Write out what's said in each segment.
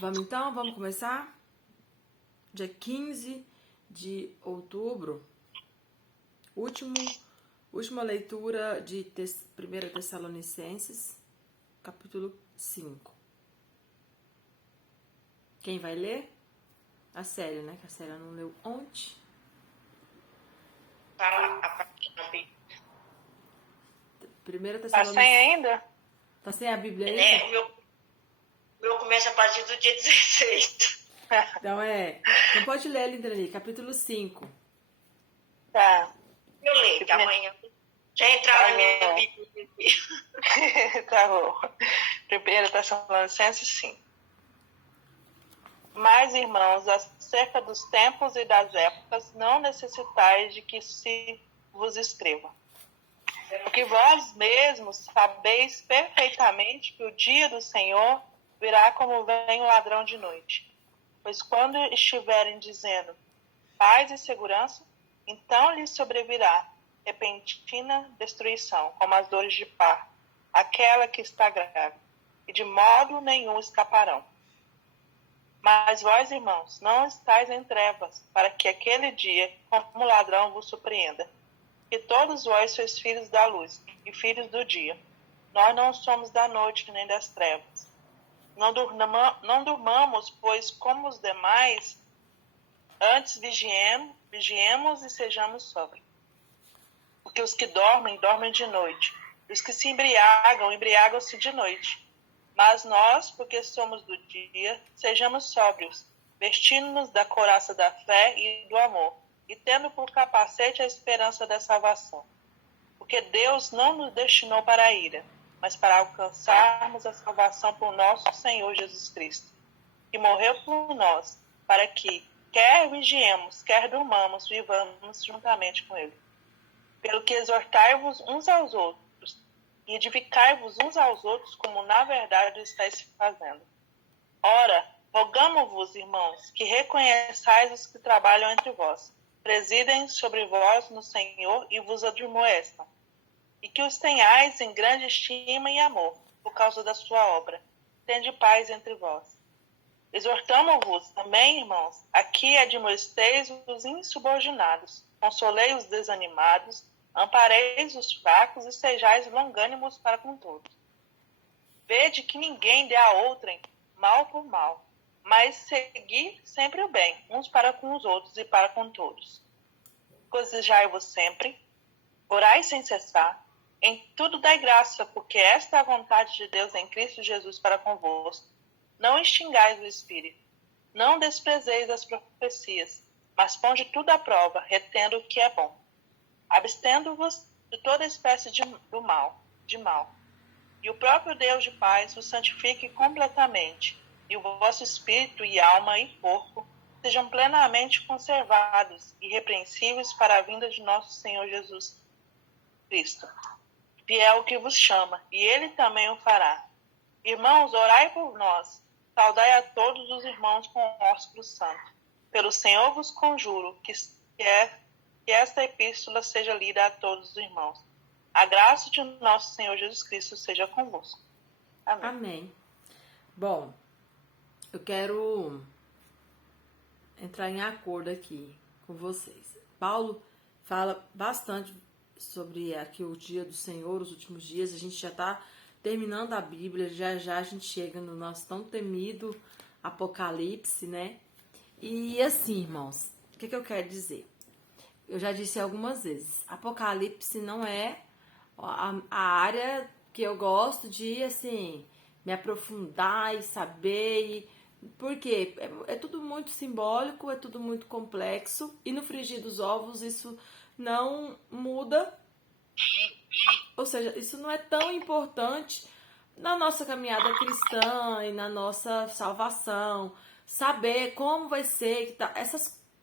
Vamos então, vamos começar? Dia 15 de outubro, última leitura de 1 Tessalonicenses, capítulo 5. Quem vai ler? A Célia, né? Que a Célia não leu ontem. Primeira Tá Tessalonicenses. sem ainda? Tá sem a Bíblia ainda? É, o meu começa a partir do dia 16. Então Então pode ler, Lindrani, capítulo 5. Tá. Eu leio, que amanhã já entraram na minha Bíblia. Tá bom. 1 Tessalonicenses 5. Mas, irmãos, acerca dos tempos e das épocas, não necessitais de que se vos escreva. Porque vós mesmos sabeis perfeitamente que o dia do Senhor virá como vem o ladrão de noite. Pois quando estiverem dizendo paz e segurança, então lhes sobrevirá repentina destruição, como as dores de parto, aquela que está grávida, e de modo nenhum escaparão. Mas vós, irmãos, não estáis em trevas, para que aquele dia, como ladrão, vos surpreenda. Que todos vós sois filhos da luz e filhos do dia. Nós não somos da noite nem das trevas. Não durmamos, pois, como os demais, antes vigiemos e sejamos sóbrios. Porque os que dormem, dormem de noite. E os que se embriagam, embriagam-se de noite. Mas nós, porque somos do dia, sejamos sóbrios, vestindo-nos da couraça da fé e do amor, e tendo por capacete a esperança da salvação. Porque Deus não nos destinou para a ira, mas para alcançarmos a salvação por nosso Senhor Jesus Cristo, que morreu por nós, para que, quer vigiemos, quer durmamos, vivamos juntamente com Ele. Pelo que exortai-vos uns aos outros, e edificai-vos uns aos outros, como na verdade estáis fazendo. Ora, rogamo-vos, irmãos, que reconheçais os que trabalham entre vós, presidem sobre vós no Senhor e vos admoestam, e que os tenhais em grande estima e amor, por causa da sua obra. Tende paz entre vós. Exortamo-vos também, irmãos, a que admoesteis os insubordinados, consolei os desanimados, ampareis os fracos e sejais longânimos para com todos. Vede que ninguém dê a outrem mal por mal, mas segui sempre o bem, uns para com os outros e para com todos. Cosejai-vos sempre, orai sem cessar, em tudo dai graça, porque esta é a vontade de Deus em Cristo Jesus para convosco. Não extingais o Espírito, não desprezeis as profecias, mas ponde tudo à prova, retendo o que é bom. Abstendo-vos de toda espécie de mal. E o próprio Deus de paz vos santifique completamente, e o vosso espírito e alma e corpo sejam plenamente conservados, irrepreensíveis para a vinda de nosso Senhor Jesus Cristo. Fiel que vos chama, e Ele também o fará. Irmãos, orai por nós, saudai a todos os irmãos com o ósculo santo. Pelo Senhor vos conjuro que esta epístola seja lida a todos os irmãos. A graça de nosso Senhor Jesus Cristo seja convosco. Amém. Amém. Bom, eu quero entrar em acordo aqui com vocês. Paulo fala bastante sobre aqui o dia do Senhor, os últimos dias. A gente já está terminando a Bíblia, já a gente chega no nosso tão temido Apocalipse, né? E assim, irmãos, o que eu quero dizer? Eu já disse algumas vezes, Apocalipse não é a área que eu gosto de, assim, me aprofundar e saber. Por quê? É tudo muito simbólico, é tudo muito complexo, e no frigir dos ovos isso não muda. Ou seja, isso não é tão importante na nossa caminhada cristã e na nossa salvação. Saber como vai ser,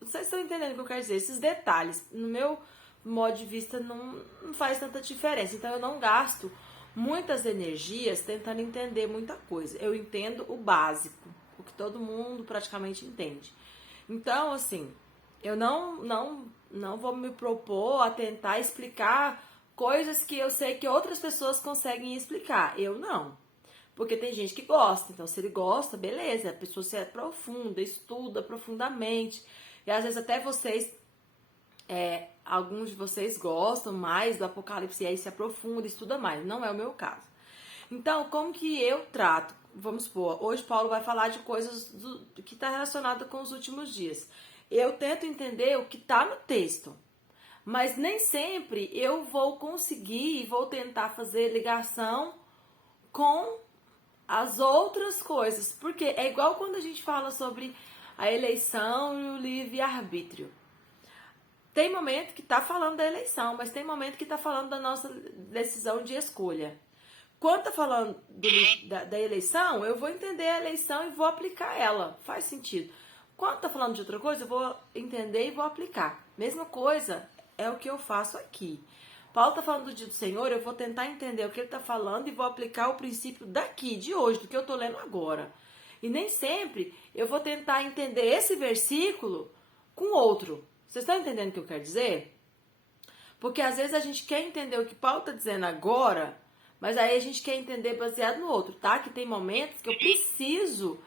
vocês estão entendendo o que eu quero dizer? Esses detalhes, no meu modo de vista, não faz tanta diferença. Então, eu não gasto muitas energias tentando entender muita coisa. Eu entendo o básico, o que todo mundo praticamente entende. Então, assim, eu não vou me propor a tentar explicar coisas que eu sei que outras pessoas conseguem explicar. Eu não. Porque tem gente que gosta, então se ele gosta, beleza, a pessoa se aprofunda, estuda profundamente, e às vezes até vocês, alguns de vocês gostam mais do Apocalipse e aí se aprofunda, estuda mais, não é o meu caso. Então, como que eu trato? Vamos supor, hoje Paulo vai falar de coisas que está relacionado com os últimos dias. Eu tento entender o que está no texto, mas nem sempre eu vou conseguir e vou tentar fazer ligação com as outras coisas, porque é igual quando a gente fala sobre a eleição e o livre-arbítrio. Tem momento que está falando da eleição, mas tem momento que está falando da nossa decisão de escolha. Quando está falando da eleição, eu vou entender a eleição e vou aplicar ela. Faz sentido. Quando está falando de outra coisa, eu vou entender e vou aplicar. Mesma coisa é o que eu faço aqui. Paulo está falando do dia do Senhor, eu vou tentar entender o que ele está falando e vou aplicar o princípio daqui, de hoje, do que eu estou lendo agora. E nem sempre eu vou tentar entender esse versículo com outro. Vocês estão entendendo o que eu quero dizer? Porque às vezes a gente quer entender o que Paulo está dizendo agora, mas aí a gente quer entender baseado no outro, tá? Que tem momentos que eu preciso,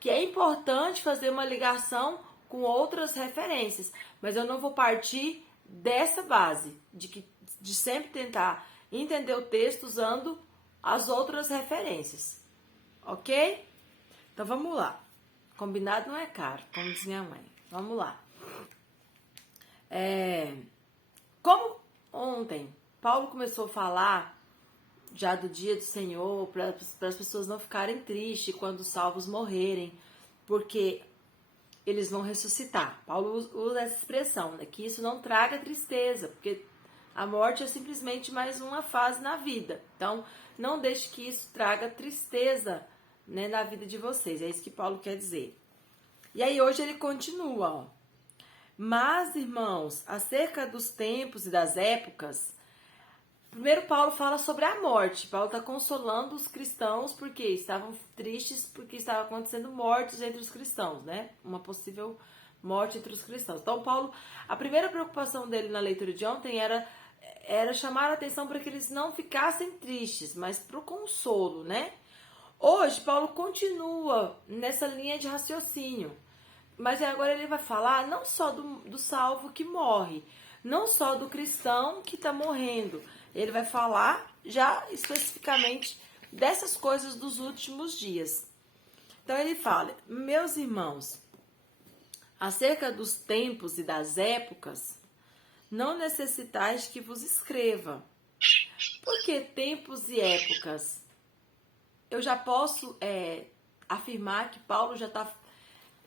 que é importante fazer uma ligação com outras referências, mas eu não vou partir dessa base, de sempre tentar entender o texto usando as outras referências, ok? Então vamos lá. Combinado não é caro, como diz minha mãe. Vamos lá. Como ontem Paulo começou a falar já do dia do Senhor, para as pessoas não ficarem tristes quando os salvos morrerem, porque eles vão ressuscitar. Paulo usa essa expressão, né, que isso não traga tristeza, porque a morte é simplesmente mais uma fase na vida. Então, não deixe que isso traga tristeza, né, na vida de vocês. É isso que Paulo quer dizer. E aí hoje ele continua, ó. Mas, irmãos, acerca dos tempos e das épocas, primeiro Paulo fala sobre a morte. Paulo está consolando os cristãos porque estavam tristes, porque estava acontecendo mortes entre os cristãos, né? Uma possível morte entre os cristãos. Então, Paulo, a primeira preocupação dele na leitura de ontem era chamar a atenção para que eles não ficassem tristes, mas para o consolo, né? Hoje, Paulo continua nessa linha de raciocínio. Mas agora ele vai falar não só do salvo que morre, não só do cristão que está morrendo. Ele vai falar já especificamente dessas coisas dos últimos dias. Então ele fala, meus irmãos, acerca dos tempos e das épocas, não necessitais que vos escreva. Por que tempos e épocas? Eu já posso afirmar que Paulo já está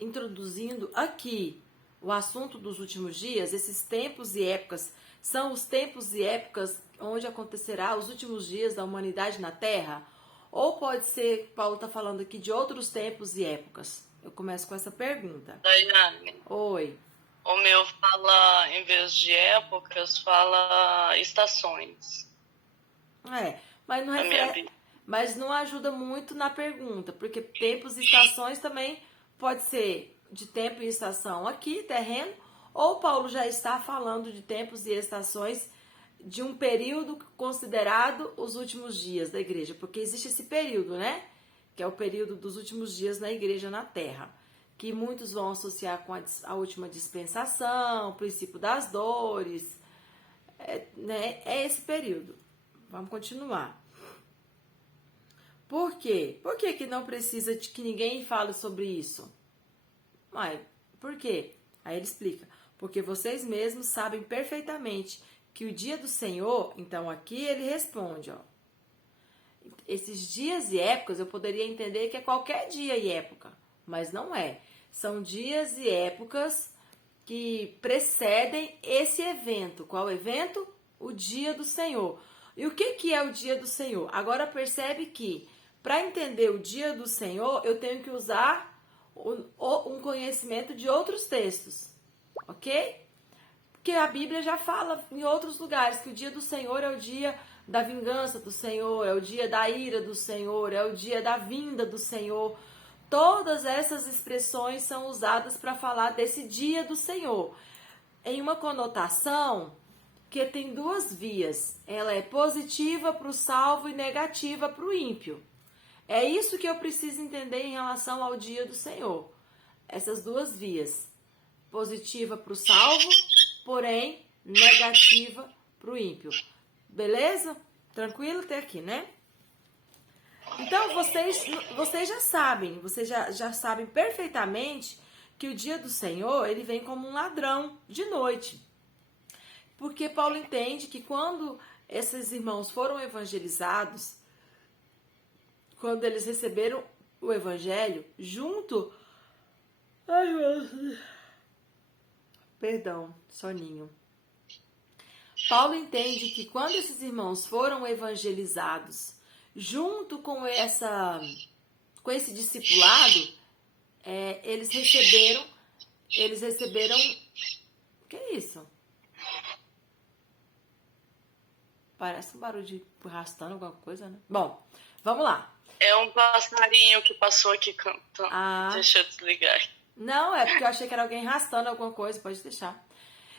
introduzindo aqui o assunto dos últimos dias. Esses tempos e épocas são os tempos e épocas onde acontecerá os últimos dias da humanidade na Terra? Ou pode ser que Paulo está falando aqui de outros tempos e épocas? Eu começo com essa pergunta. Daiane, Oi. o meu fala, em vez de épocas, fala estações. Mas não refere, mas não ajuda muito na pergunta, porque tempos e estações também pode ser de tempo e estação aqui, terreno, ou Paulo já está falando de tempos e estações de um período considerado os últimos dias da igreja, porque existe esse período, né? Que é o período dos últimos dias na igreja na terra, que muitos vão associar com a última dispensação, o princípio das dores, né? É esse período. Vamos continuar. Por quê? Por que não precisa de que ninguém fale sobre isso? Por quê? Aí ele explica. Porque vocês mesmos sabem perfeitamente que o dia do Senhor, então aqui ele responde, ó. Esses dias e épocas eu poderia entender que é qualquer dia e época, mas não é. São dias e épocas que precedem esse evento. Qual evento? O dia do Senhor. E o que é o dia do Senhor? Agora percebe que para entender o dia do Senhor, eu tenho que usar um conhecimento de outros textos, ok? Porque a Bíblia já fala em outros lugares que o dia do Senhor é o dia da vingança do Senhor, é o dia da ira do Senhor, é o dia da vinda do Senhor. Todas essas expressões são usadas para falar desse dia do Senhor, em uma conotação que tem duas vias. Ela é positiva para o salvo e negativa para o ímpio. É isso que eu preciso entender em relação ao dia do Senhor. Essas duas vias. Positiva para o salvo, porém negativa para o ímpio. Beleza? Tranquilo até aqui, né? Então, vocês já sabem, já sabem perfeitamente que o dia do Senhor, ele vem como um ladrão de noite. Porque Paulo entende que quando esses irmãos foram evangelizados, quando eles receberam o evangelho, junto... Ai, meu Deus. Perdão, soninho. Paulo entende que quando esses irmãos foram evangelizados, junto com esse discipulado, eles receberam... O que é isso? Parece um barulho de arrastando alguma coisa, né? Bom, vamos lá. É um passarinho que passou aqui cantando. Deixa eu desligar. Não, é porque eu achei que era alguém arrastando alguma coisa, pode deixar.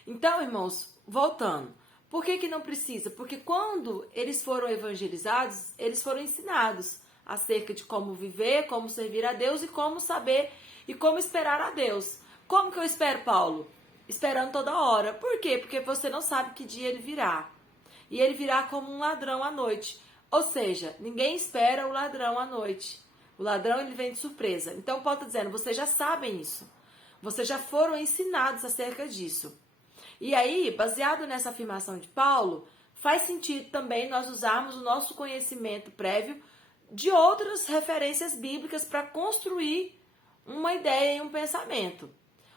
Então, irmãos, voltando. Por que não precisa? Porque quando eles foram evangelizados, eles foram ensinados acerca de como viver, como servir a Deus e como saber e como esperar a Deus. Como que eu espero, Paulo? Esperando toda hora. Por quê? Porque você não sabe que dia ele virá. E ele virá como um ladrão à noite. Ou seja, ninguém espera o ladrão à noite. O ladrão, ele vem de surpresa. Então, Paulo está dizendo, vocês já sabem isso. Vocês já foram ensinados acerca disso. E aí, baseado nessa afirmação de Paulo, faz sentido também nós usarmos o nosso conhecimento prévio de outras referências bíblicas para construir uma ideia e um pensamento.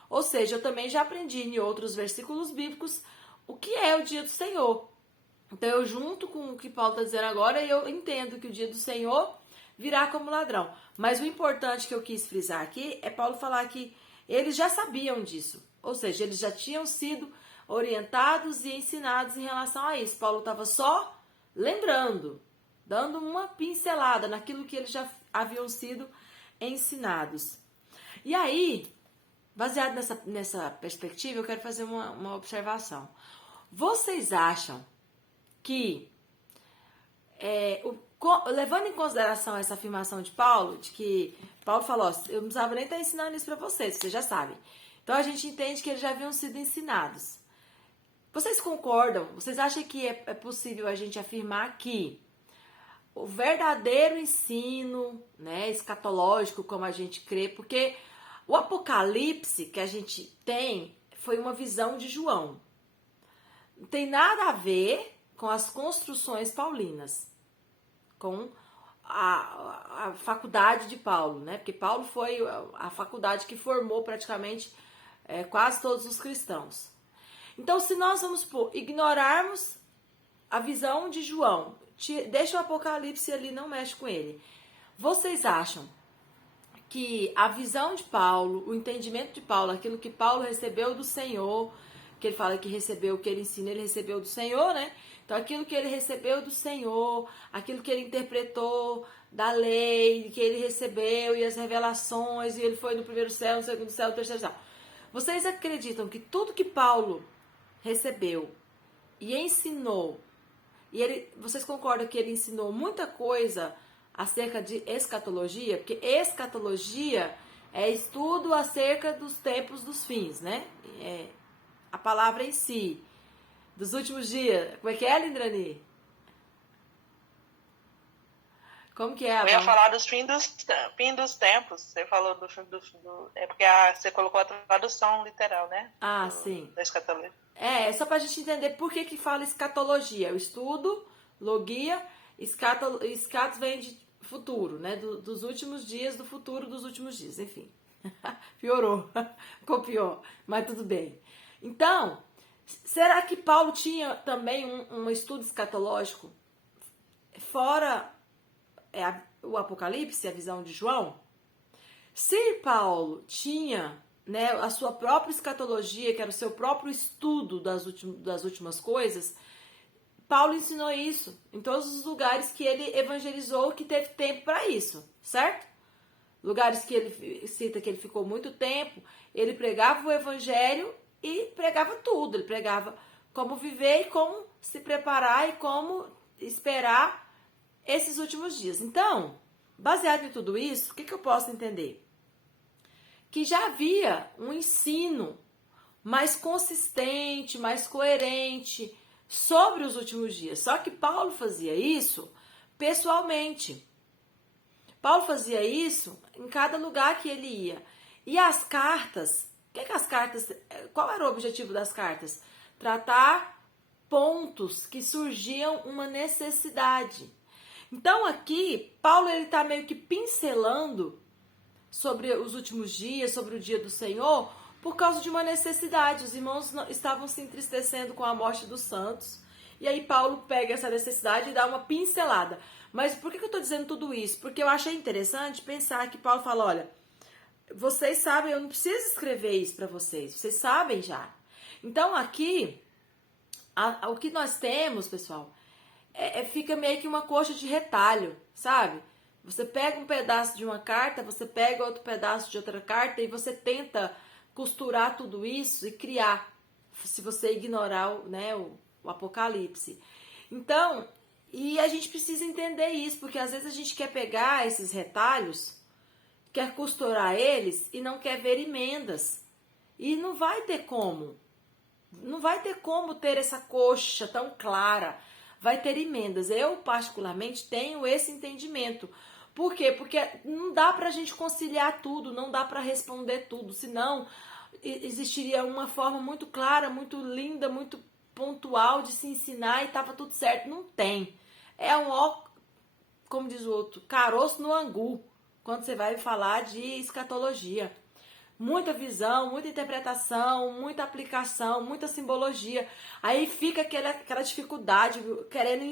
Ou seja, eu também já aprendi em outros versículos bíblicos o que é o dia do Senhor. Então, eu junto com o que Paulo está dizendo agora, eu entendo que o dia do Senhor virá como ladrão. Mas o importante que eu quis frisar aqui é Paulo falar que eles já sabiam disso. Ou seja, eles já tinham sido orientados e ensinados em relação a isso. Paulo estava só lembrando, dando uma pincelada naquilo que eles já haviam sido ensinados. E aí, baseado nessa perspectiva, eu quero fazer uma observação. Vocês acham que, levando em consideração essa afirmação de Paulo, de que Paulo falou, eu não precisava nem estar ensinando isso para vocês já sabem. Então, a gente entende que eles já haviam sido ensinados. Vocês concordam? Vocês acham que é possível a gente afirmar que o verdadeiro ensino, né, escatológico, como a gente crê, porque o Apocalipse que a gente tem foi uma visão de João. Não tem nada a ver com as construções paulinas, com a faculdade de Paulo, né? Porque Paulo foi a faculdade que formou praticamente quase todos os cristãos. Então, se nós vamos ignorarmos a visão de João, deixa o Apocalipse ali, não mexe com ele. Vocês acham que a visão de Paulo, o entendimento de Paulo, aquilo que Paulo recebeu do Senhor, que ele fala que recebeu, o que ele ensina, ele recebeu do Senhor, né? Então, aquilo que ele recebeu do Senhor, aquilo que ele interpretou da lei, que ele recebeu, e as revelações, e ele foi no primeiro céu, no segundo céu, no terceiro céu. Vocês acreditam que tudo que Paulo recebeu e ensinou, vocês concordam que ele ensinou muita coisa acerca de escatologia? Porque escatologia é estudo acerca dos tempos dos fins, né? A palavra em si, dos últimos dias. Como é que é, Lindrani? Como que é? Eu ia falar dos fim dos tempos. Você falou do é porque você colocou a tradução literal, né? Sim. Da escatologia. Só pra gente entender por que fala escatologia. O estudo, logia, escatos vem de futuro, né? Dos últimos dias, do futuro dos últimos dias. Enfim, piorou, copiou, mas tudo bem. Então, será que Paulo tinha também um estudo escatológico fora o Apocalipse, a visão de João? Se Paulo tinha, né, a sua própria escatologia, que era o seu próprio estudo das últimas coisas, Paulo ensinou isso em todos os lugares que ele evangelizou, que teve tempo para isso, certo? Lugares que ele cita que ele ficou muito tempo, ele pregava o evangelho e pregava tudo. Ele pregava como viver e como se preparar e como esperar esses últimos dias. Então, Baseado em tudo isso, o que eu posso entender? Que já havia um ensino mais consistente, mais coerente sobre os últimos dias. Só que Paulo fazia isso pessoalmente. Paulo fazia isso em cada lugar que ele ia. E as cartas, qual era o objetivo das cartas? Tratar pontos que surgiam uma necessidade. Então aqui, Paulo ele está meio que pincelando sobre os últimos dias, sobre o dia do Senhor, por causa de uma necessidade. Os irmãos estavam se entristecendo com a morte dos santos. E aí Paulo pega essa necessidade e dá uma pincelada. Mas por que eu estou dizendo tudo isso? Porque eu achei interessante pensar que Paulo fala, olha, vocês sabem, eu não preciso escrever isso para vocês. Vocês sabem já. Então aqui, o que nós temos, pessoal, fica meio que uma coxa de retalho, sabe? Você pega um pedaço de uma carta, você pega outro pedaço de outra carta e você tenta costurar tudo isso e criar, se você ignorar o Apocalipse. Então, e a gente precisa entender isso, porque às vezes a gente quer pegar esses retalhos, quer costurar eles e não quer ver emendas. E não vai ter como. Não vai ter como ter essa coxa tão clara. Vai ter emendas. Eu, particularmente, tenho esse entendimento. Por quê? Porque não dá pra gente conciliar tudo, não dá pra responder tudo. Senão, existiria uma forma muito clara, muito linda, muito pontual de se ensinar e tava tudo certo. Não tem. É como diz o outro, caroço no angu, quando você vai falar de escatologia. Muita visão, muita interpretação, muita aplicação, muita simbologia. Aí fica aquela dificuldade, querendo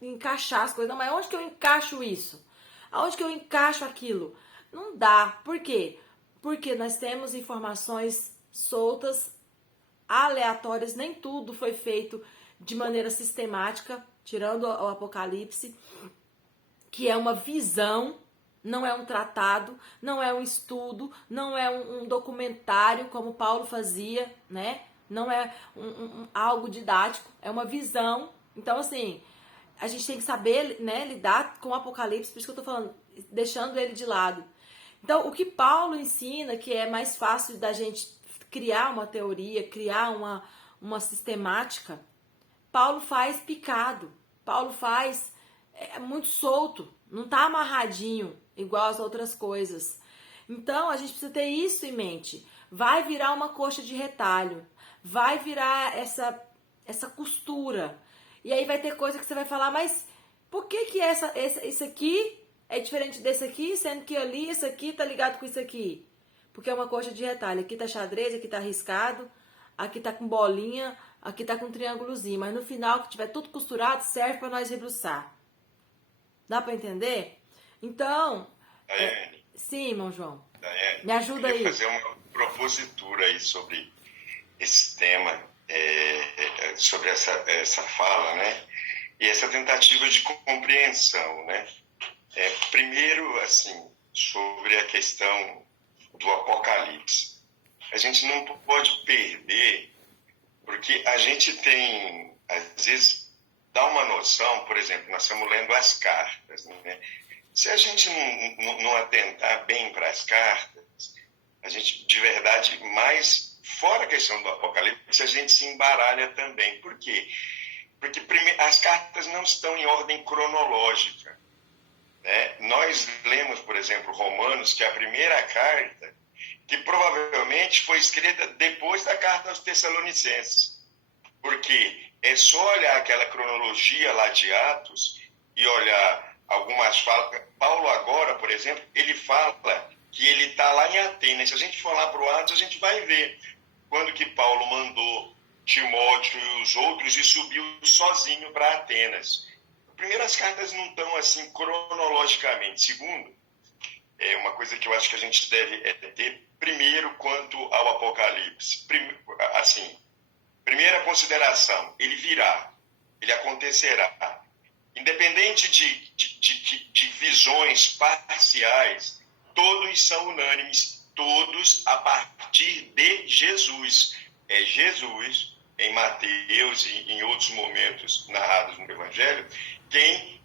encaixar as coisas. Não, mas onde que eu encaixo isso? Aonde que eu encaixo aquilo? Não dá. Por quê? Porque nós temos informações soltas, aleatórias. Nem tudo foi feito de maneira sistemática, tirando o Apocalipse, que é uma visão. Não é um tratado, não é um estudo, não é um documentário como Paulo fazia, né? Não é algo didático, é uma visão. Então, assim, a gente tem que saber, né, lidar com o Apocalipse, por isso que eu tô falando, deixando ele de lado. Então, o que Paulo ensina, que é mais fácil da gente criar uma teoria, criar uma sistemática, Paulo faz picado, Paulo faz muito solto, não tá amarradinho, igual as outras coisas. Então, a gente precisa ter isso em mente. Vai virar uma coxa de retalho. Vai virar essa costura. E aí vai ter coisa que você vai falar, mas por que isso aqui é diferente desse aqui, sendo que ali, isso aqui tá ligado com isso aqui? Porque é uma coxa de retalho. Aqui tá xadrez, aqui tá riscado, aqui tá com bolinha, aqui tá com triângulozinho. Mas no final, que tiver tudo costurado, serve para nós rebruçar. Dá para entender? Então, Daiane, sim, irmão João. Daiane, Me ajuda aí. Eu queria fazer uma propositura aí sobre esse tema, sobre essa fala, né? E essa tentativa de compreensão, né? Primeiro, assim, sobre a questão do Apocalipse. A gente não pode perder, porque a gente tem, às vezes, dá uma noção, por exemplo, nós estamos lendo as cartas, né? Se a gente não atentar bem para as cartas, a gente, de verdade, mais fora a questão do Apocalipse, a gente se embaralha também. Por quê? Porque as cartas não estão em ordem cronológica, né? Nós lemos, por exemplo, Romanos, que é a primeira carta, que provavelmente foi escrita depois da carta aos Tessalonicenses. Porque é só olhar aquela cronologia lá de Atos e olhar algumas falas. Paulo agora, por exemplo, ele fala que ele está lá em Atenas. Se a gente for lá para o Atos, a gente vai ver quando que Paulo mandou Timóteo e os outros e subiu sozinho para Atenas. Primeiro, as cartas não estão assim cronologicamente. Segundo, uma coisa que eu acho que a gente deve ter, primeiro, quanto ao Apocalipse. Assim, primeira consideração, ele virá, ele acontecerá. Independente de visões parciais, todos são unânimes, todos a partir de Jesus. É Jesus, em Mateus e em outros momentos narrados no Evangelho, quem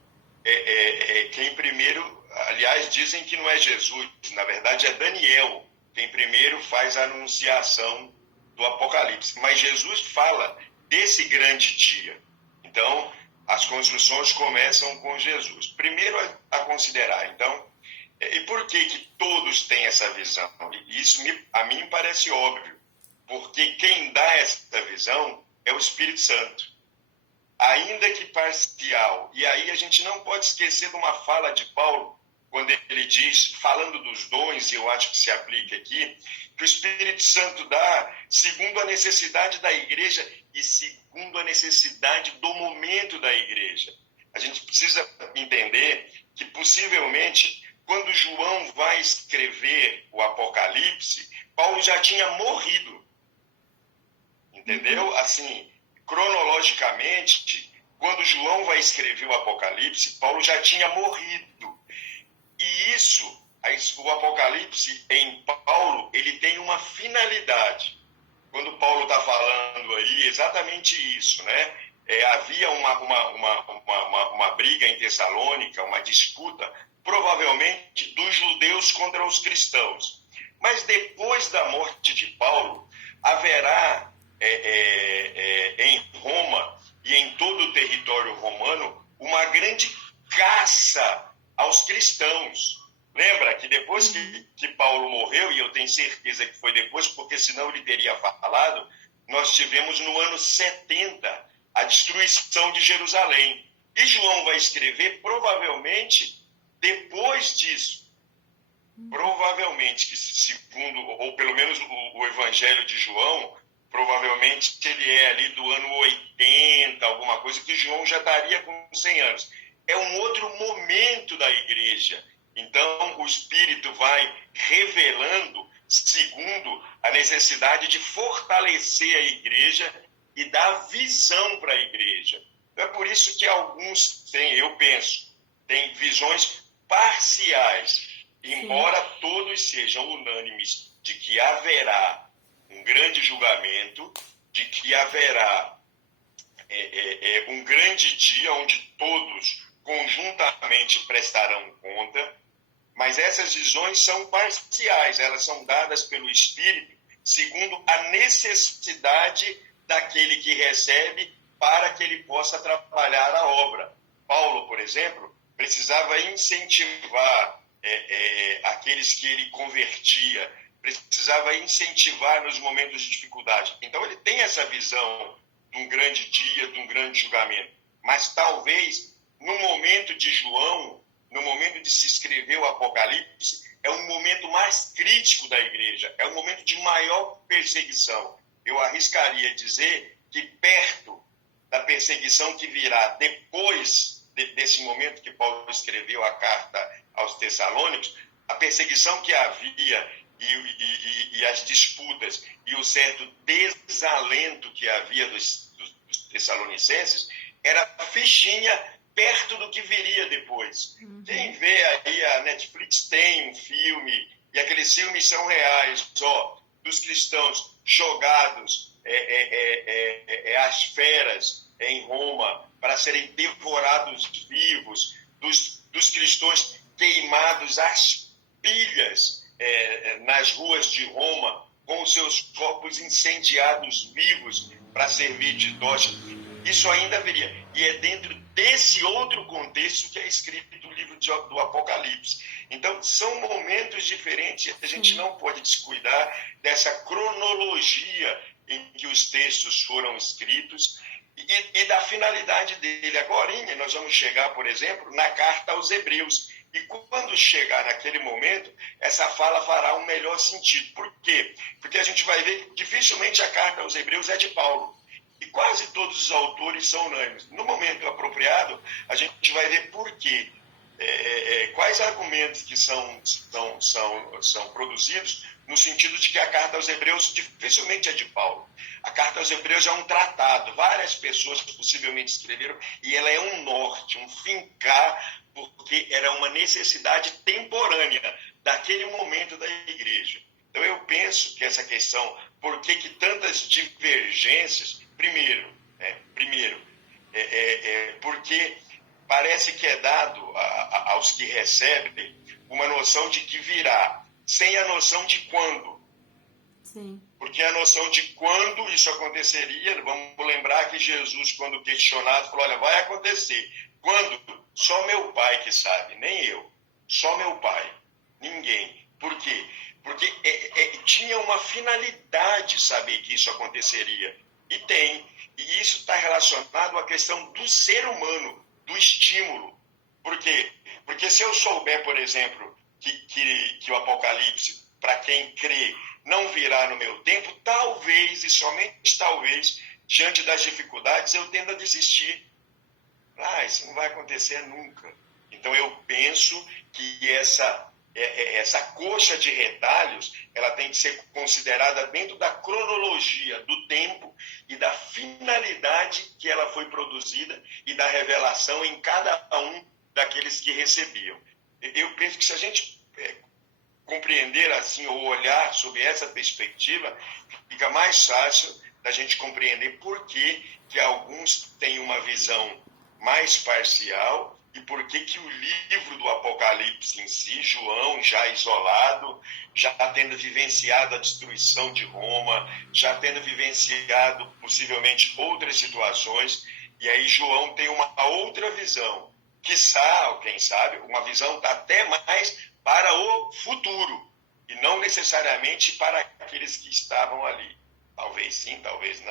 primeiro aliás, dizem que não é Jesus, na verdade é Daniel quem primeiro faz a anunciação do Apocalipse. Mas Jesus fala desse grande dia. Então, as construções começam com Jesus. Primeiro a considerar, então, e por que todos têm essa visão? Isso a mim parece óbvio, porque quem dá essa visão é o Espírito Santo, ainda que parcial. E aí a gente não pode esquecer de uma fala de Paulo, quando ele diz, falando dos dons, e eu acho que se aplica aqui, que o Espírito Santo dá segundo a necessidade da igreja e segundo a necessidade do momento da igreja. A gente precisa entender que, possivelmente, quando João vai escrever o Apocalipse, Paulo já tinha morrido. Entendeu? Assim, cronologicamente, quando João vai escrever o Apocalipse, Paulo já tinha morrido. E isso, o Apocalipse em Paulo, ele tem uma finalidade. Quando Paulo está falando aí, exatamente isso, né? Havia uma briga em Tessalônica, uma disputa, provavelmente dos judeus contra os cristãos. Mas depois da morte de Paulo, haverá em Roma e em todo o território romano uma grande caça aos cristãos. Lembra que depois que Paulo morreu, e eu tenho certeza que foi depois, porque senão ele teria falado, nós tivemos no ano 70 a destruição de Jerusalém. E João vai escrever provavelmente depois disso. Provavelmente, que segundo, ou pelo menos o Evangelho de João, provavelmente ele é ali do ano 80, alguma coisa, que João já estaria com 100 anos. É um outro momento da igreja. Então, o Espírito vai revelando segundo a necessidade de fortalecer a igreja e dar visão para a igreja. É por isso que alguns têm, eu penso, têm visões parciais, embora todos sejam unânimes de que haverá um grande julgamento, de que haverá um grande dia onde todos conjuntamente prestarão conta, mas essas visões são parciais, elas são dadas pelo Espírito segundo a necessidade daquele que recebe para que ele possa trabalhar a obra. Paulo, por exemplo, precisava incentivar aqueles que ele convertia, precisava incentivar nos momentos de dificuldade. Então ele tem essa visão de um grande dia, de um grande julgamento. Mas talvez no momento de João, no momento de se escrever o Apocalipse, é um momento mais crítico da igreja, é um momento de maior perseguição. Eu arriscaria dizer que perto da perseguição que virá depois desse momento que Paulo escreveu a carta aos Tessalônicos, a perseguição que havia e as disputas e o certo desalento que havia dos tessalonicenses era fichinha perto do que viria depois. Quem vê aí, a Netflix tem um filme, e aqueles filmes são reais, dos cristãos jogados às feras em Roma para serem devorados vivos, dos cristãos queimados às pilhas nas ruas de Roma, com seus corpos incendiados vivos para servir de tocha. Isso ainda viria. E é dentro desse outro contexto que é escrito o livro do Apocalipse. Então, são momentos diferentes. A gente não pode descuidar dessa cronologia em que os textos foram escritos e da finalidade dele. Agora, nós vamos chegar, por exemplo, na carta aos Hebreus. E quando chegar naquele momento, essa fala fará um melhor sentido. Por quê? Porque a gente vai ver que dificilmente a carta aos Hebreus é de Paulo. E quase todos os autores são unânimes. No momento apropriado, a gente vai ver por quê. Quais argumentos que são produzidos no sentido de que a carta aos Hebreus dificilmente é de Paulo. A carta aos Hebreus é um tratado. Várias pessoas possivelmente escreveram e ela é um norte, um fincar, porque era uma necessidade temporânea daquele momento da igreja. Então eu penso que essa questão, por que tantas divergências, primeiro, porque parece que é dado aos que recebem uma noção de que virá, sem a noção de quando. Sim. Porque a noção de quando isso aconteceria, vamos lembrar que Jesus, quando questionado, falou, olha, vai acontecer. Quando? Só meu pai que sabe, nem eu. Só meu pai. Ninguém. Por quê? Porque tinha uma finalidade saber que isso aconteceria. E tem. E isso está relacionado à questão do ser humano, do estímulo. Por quê? Porque se eu souber, por exemplo, que o Apocalipse, para quem crê, não virá no meu tempo, talvez, e somente talvez, diante das dificuldades, eu tenda a desistir. Isso não vai acontecer nunca. Então eu penso que essa coxa de retalhos, ela tem que ser considerada dentro da cronologia do tempo e da finalidade que ela foi produzida e da revelação em cada um daqueles que recebiam. Eu penso que se a gente compreender assim ou olhar sob essa perspectiva, fica mais fácil da gente compreender por que alguns têm uma visão mais parcial e por que o livro do Apocalipse em si, João já isolado, já tendo vivenciado a destruição de Roma, já tendo vivenciado possivelmente outras situações, e aí João tem uma outra visão, quiçá, ou quem sabe, uma visão até mais para o futuro, e não necessariamente para aqueles que estavam ali. Talvez sim, talvez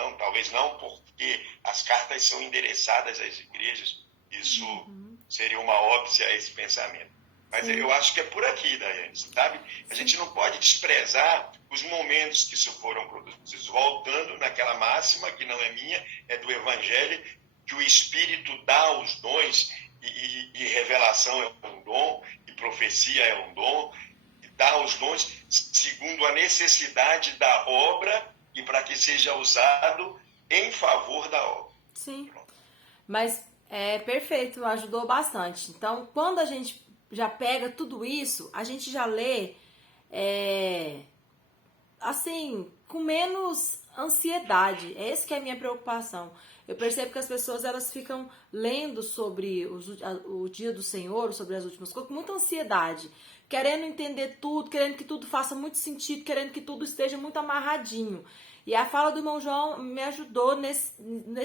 não, porque as cartas são endereçadas às igrejas. Isso seria uma óbvia a esse pensamento. Mas eu acho que é por aqui, Daiane, sabe? A gente não pode desprezar os momentos que foram produzidos. Voltando naquela máxima, que não é minha, é do Evangelho, que o Espírito dá os dons, e revelação é um dom, e profecia é um dom, e dá os dons segundo a necessidade da obra e para que seja usado em favor da obra. Sim, mas é perfeito, ajudou bastante. Então, quando a gente já pega tudo isso, a gente já lê assim, com menos ansiedade. Essa que é a minha preocupação. Eu percebo que as pessoas, elas ficam lendo sobre o dia do Senhor, sobre as últimas coisas, com muita ansiedade, querendo entender tudo, querendo que tudo faça muito sentido, querendo que tudo esteja muito amarradinho. E a fala do irmão João me ajudou nesse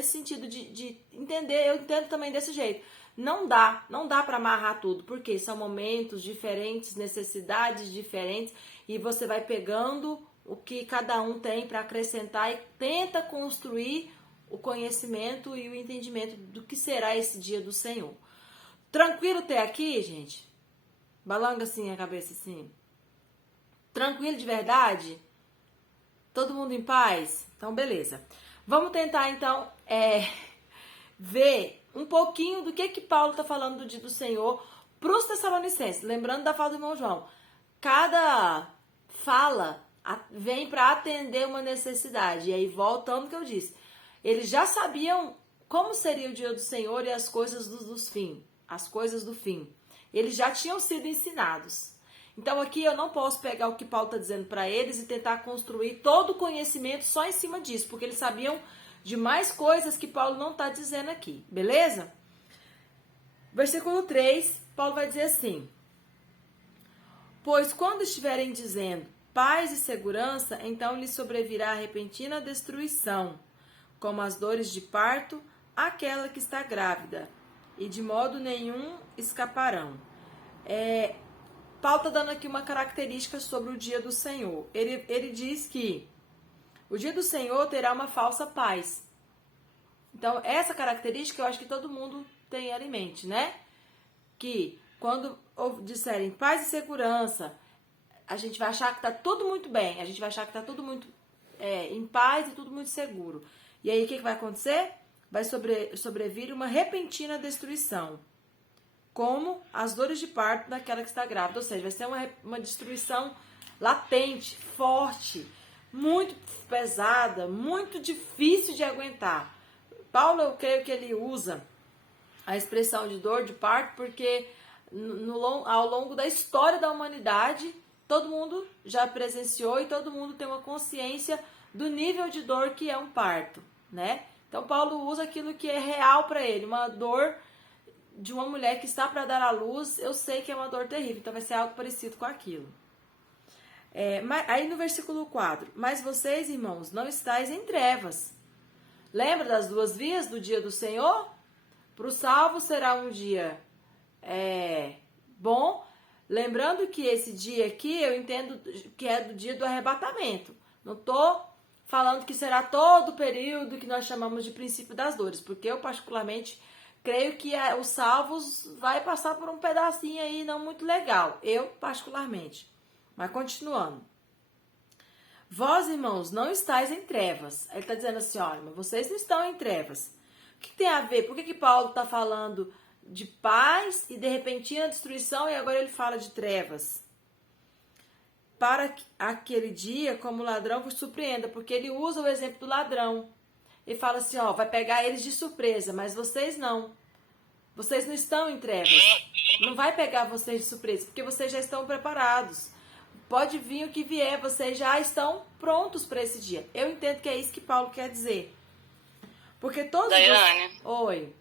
sentido de entender. Eu entendo também desse jeito. Não dá para amarrar tudo, porque são momentos diferentes, necessidades diferentes, e você vai pegando o que cada um tem para acrescentar e tenta construir o conhecimento e o entendimento do que será esse dia do Senhor. Tranquilo até aqui, gente? Balanga assim a cabeça assim. Tranquilo de verdade? Todo mundo em paz? Então, beleza. Vamos tentar, então, ver um pouquinho do que Paulo está falando do dia do Senhor para os Tessalonicenses. Lembrando da fala do irmão João. Cada fala vem para atender uma necessidade. E aí, voltando ao que eu disse. Eles já sabiam como seria o dia do Senhor e as coisas as coisas do fim. Eles já tinham sido ensinados. Então aqui eu não posso pegar o que Paulo está dizendo para eles e tentar construir todo o conhecimento só em cima disso, porque eles sabiam de mais coisas que Paulo não está dizendo aqui, beleza? Versículo 3, Paulo vai dizer assim: pois quando estiverem dizendo paz e segurança, então lhes sobrevirá a repentina destruição, como as dores de parto, àquela que está grávida, e de modo nenhum escaparão. Paulo está dando aqui uma característica sobre o dia do Senhor. Ele diz que o dia do Senhor terá uma falsa paz. Então, essa característica eu acho que todo mundo tem ela em mente, né? Que quando disserem paz e segurança, a gente vai achar que está tudo muito bem, a gente vai achar que está tudo muito em paz e tudo muito seguro. E aí, o que vai acontecer? Vai sobrevir uma repentina destruição, como as dores de parto daquela que está grávida. Ou seja, vai ser uma destruição latente, forte, muito pesada, muito difícil de aguentar. Paulo, eu creio que ele usa a expressão de dor de parto porque ao longo da história da humanidade, todo mundo já presenciou e todo mundo tem uma consciência do nível de dor que é um parto, né? Então, Paulo usa aquilo que é real para ele, uma dor de uma mulher que está para dar à luz, eu sei que é uma dor terrível, então vai ser algo parecido com aquilo. Aí no versículo 4, mas vocês, irmãos, não estáis em trevas. Lembra das duas vias do dia do Senhor? Para o salvo será um dia bom, lembrando que esse dia aqui eu entendo que é do dia do arrebatamento. Não estou falando que será todo o período que nós chamamos de princípio das dores, porque eu particularmente creio que os salvos vai passar por um pedacinho aí não muito legal, eu particularmente. Mas continuando. Vós, irmãos, não estáis em trevas. Ele está dizendo assim, olha, mas vocês não estão em trevas. O que tem a ver? Por que Paulo está falando de paz e de repentina destruição e agora ele fala de trevas? Para aquele dia, como ladrão vos surpreenda, porque ele usa o exemplo do ladrão. Ele fala assim, ó, vai pegar eles de surpresa, mas vocês não. Vocês não estão em trevas. Não vai pegar vocês de surpresa, porque vocês já estão preparados. Pode vir o que vier, vocês já estão prontos para esse dia. Eu entendo que é isso que Paulo quer dizer. Porque todos Daiane, Oi.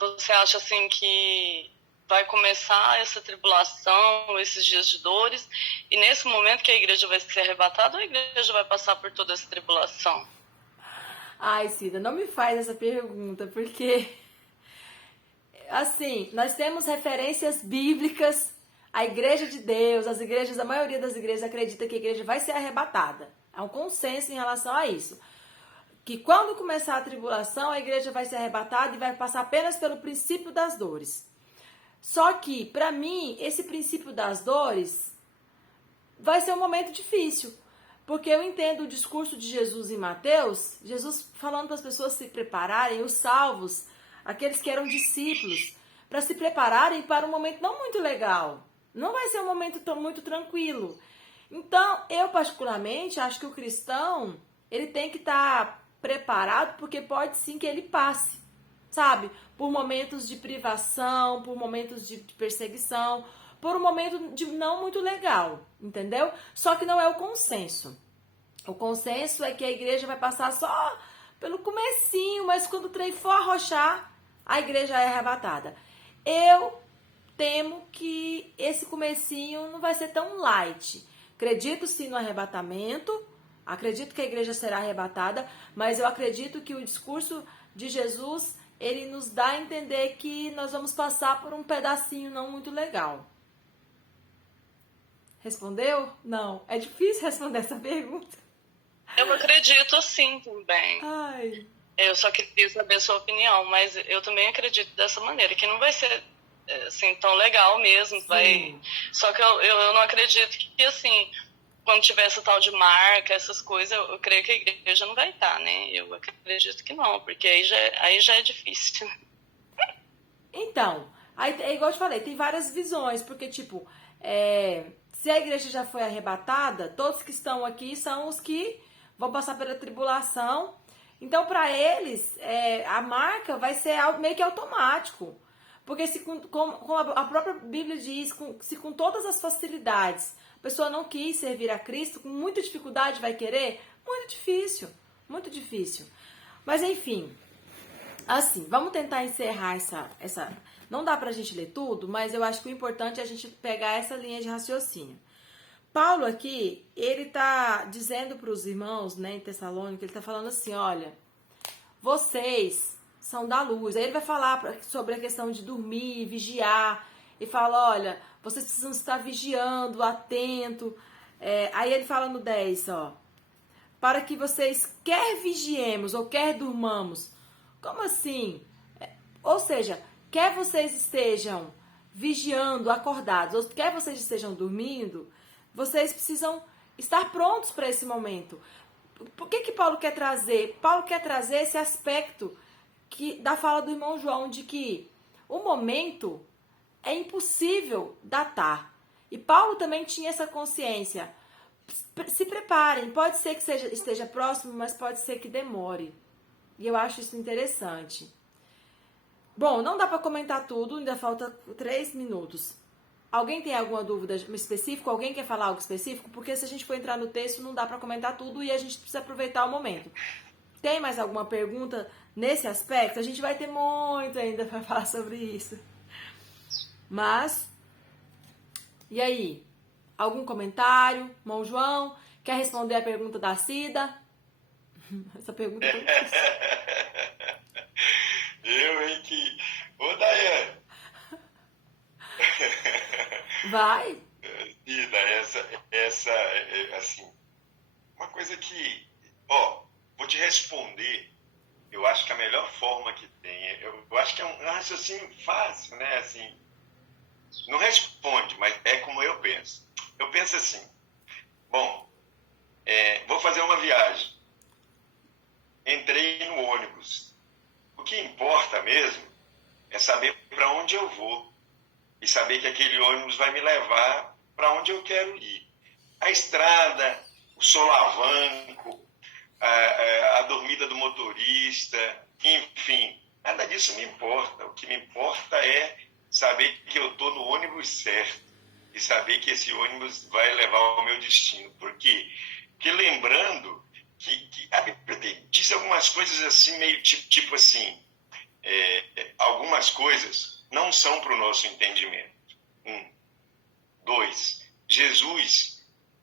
Você acha assim que vai começar essa tribulação, esses dias de dores, e nesse momento que a igreja vai ser arrebatada, ou a igreja vai passar por toda essa tribulação? Ai, Cida, não me faz essa pergunta, porque assim, nós temos referências bíblicas. A igreja de Deus, a maioria das igrejas acredita que a igreja vai ser arrebatada. Há um consenso em relação a isso. Que quando começar a tribulação, a igreja vai ser arrebatada e vai passar apenas pelo princípio das dores. Só que, para mim, esse princípio das dores vai ser um momento difícil. Porque eu entendo o discurso de Jesus em Mateus, Jesus falando para as pessoas se prepararem, os salvos, aqueles que eram discípulos, para se prepararem para um momento não muito legal. Não vai ser um momento muito tranquilo. Então, eu particularmente acho que o cristão, ele tem que estar preparado, porque pode sim que ele passe, sabe? Por momentos de privação, por momentos de perseguição, por um momento de não muito legal, entendeu? Só que não é o consenso. O consenso é que a igreja vai passar só pelo comecinho, mas quando o trem for arrochar, a igreja é arrebatada. Eu temo que esse comecinho não vai ser tão light. Acredito sim no arrebatamento, acredito que a igreja será arrebatada, mas eu acredito que o discurso de Jesus, ele nos dá a entender que nós vamos passar por um pedacinho não muito legal. Respondeu? Não. É difícil responder essa pergunta. Eu acredito sim também. Ai. Eu só queria saber a sua opinião, mas eu também acredito dessa maneira, que não vai ser assim tão legal mesmo. Vai... Só que eu não acredito que, assim, quando tiver essa tal de marca, essas coisas, eu creio que a igreja não vai estar, né? Eu acredito que não, porque aí já é difícil. Então, aí, é igual eu te falei, tem várias visões, porque, tipo, se a igreja já foi arrebatada, todos que estão aqui são os que vão passar pela tribulação. Então, para eles, a marca vai ser meio que automático. Porque se como a própria Bíblia diz, se com todas as facilidades a pessoa não quis servir a Cristo, com muita dificuldade vai querer, muito difícil, muito difícil. Mas enfim, assim, vamos tentar encerrar essa... Não dá pra gente ler tudo, mas eu acho que o importante é a gente pegar essa linha de raciocínio. Paulo aqui, ele tá dizendo para os irmãos, né, em Tessalônica, ele tá falando assim, olha, vocês são da luz. Aí ele vai falar sobre a questão de dormir, vigiar. E fala, olha, vocês precisam estar vigiando, atento. Aí ele fala no 10, ó. Para que vocês quer vigiemos ou quer durmamos. Como assim? Ou seja, quer vocês estejam vigiando, acordados, ou quer vocês estejam dormindo, vocês precisam estar prontos para esse momento. Por que Paulo quer trazer? Paulo quer trazer esse aspecto da fala do irmão João, de que o momento é impossível datar. E Paulo também tinha essa consciência. Se preparem, pode ser que esteja próximo, mas pode ser que demore. E eu acho isso interessante. Bom, não dá para comentar tudo, ainda falta 3 minutos. Alguém tem alguma dúvida específica? Alguém quer falar algo específico? Porque se a gente for entrar no texto, não dá para comentar tudo e a gente precisa aproveitar o momento. Tem mais alguma pergunta nesse aspecto? A gente vai ter muito ainda para falar sobre isso. Mas, e aí? Algum comentário? Irmão João, quer responder a pergunta da Cida? Essa pergunta é tão difícil. Eu, que... Ô, Daiane. Vai. Cida, assim, uma coisa que, vou te responder, eu acho que a melhor forma que tem, eu acho que é um raciocínio fácil, né, assim, não responde, mas é como eu penso. Eu penso assim, bom, vou fazer uma viagem, entrei no ônibus, o que importa mesmo é saber para onde eu vou e saber que aquele ônibus vai me levar para onde eu quero ir. A estrada, o solavanco, a dormida do motorista, enfim, nada disso me importa. O que me importa é saber que eu estou no ônibus certo e saber que esse ônibus vai levar ao meu destino. Por quê? Porque lembrando que a Bíblia diz algumas coisas assim, meio tipo assim, algumas coisas não são para o nosso entendimento. 2,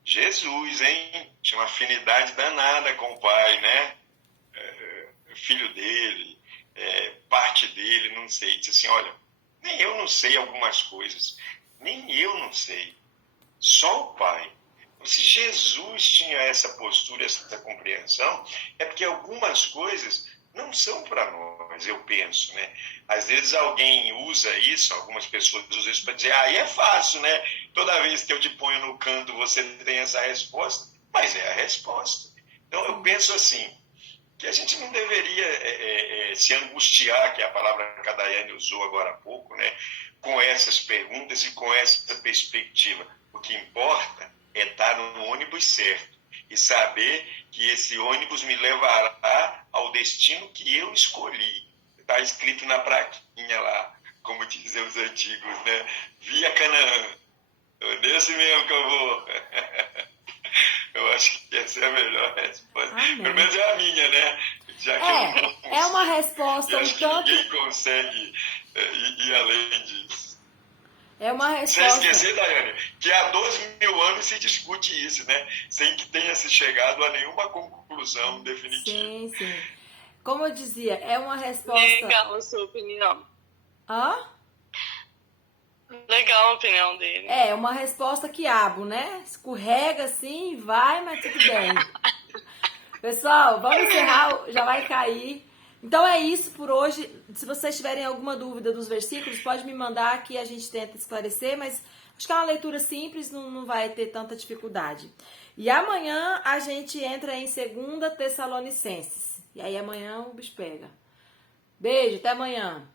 Jesus, hein? Tinha uma afinidade danada com o Pai, né? Filho dele, parte dele, não sei. Disse assim, olha, nem eu não sei algumas coisas, nem eu não sei, só o Pai. Se Jesus tinha essa postura, essa compreensão, é porque algumas coisas não são para nós, eu penso, né? Às vezes alguém usa isso, algumas pessoas usam isso para dizer, aí é fácil, né? Toda vez que eu te ponho no canto, você tem essa resposta, mas é a resposta. Então eu penso assim, que a gente não deveria se angustiar, que é a palavra que a Daiane usou agora há pouco, né? Com essas perguntas e com essa perspectiva. O que importa é estar no ônibus certo e saber que esse ônibus me levará ao destino que eu escolhi. Está escrito na plaquinha lá, como dizem os antigos, né? Via Canaã. Nesse mesmo que eu vou. Eu acho que essa é a melhor resposta. Amém. Pelo menos é a minha, né? Já que eu não consigo, é uma resposta acho que ninguém consegue ir além disso. É uma Sem resposta. esquecer, Daiane, que há 12.000 anos se discute isso, né? Sem que tenha se chegado a nenhuma conclusão definitiva. Sim. Como eu dizia, é uma resposta... Legal a sua opinião. Hã? Legal a opinião dele. É uma resposta quiabo, né? Escorrega assim, vai, mas tudo bem. Pessoal, vamos encerrar, já vai cair. Então é isso por hoje. Se vocês tiverem alguma dúvida dos versículos, pode me mandar que a gente tenta esclarecer, mas acho que é uma leitura simples, não vai ter tanta dificuldade. E amanhã a gente entra em 2 Tessalonicenses. E aí amanhã o bicho pega. Beijo, até amanhã.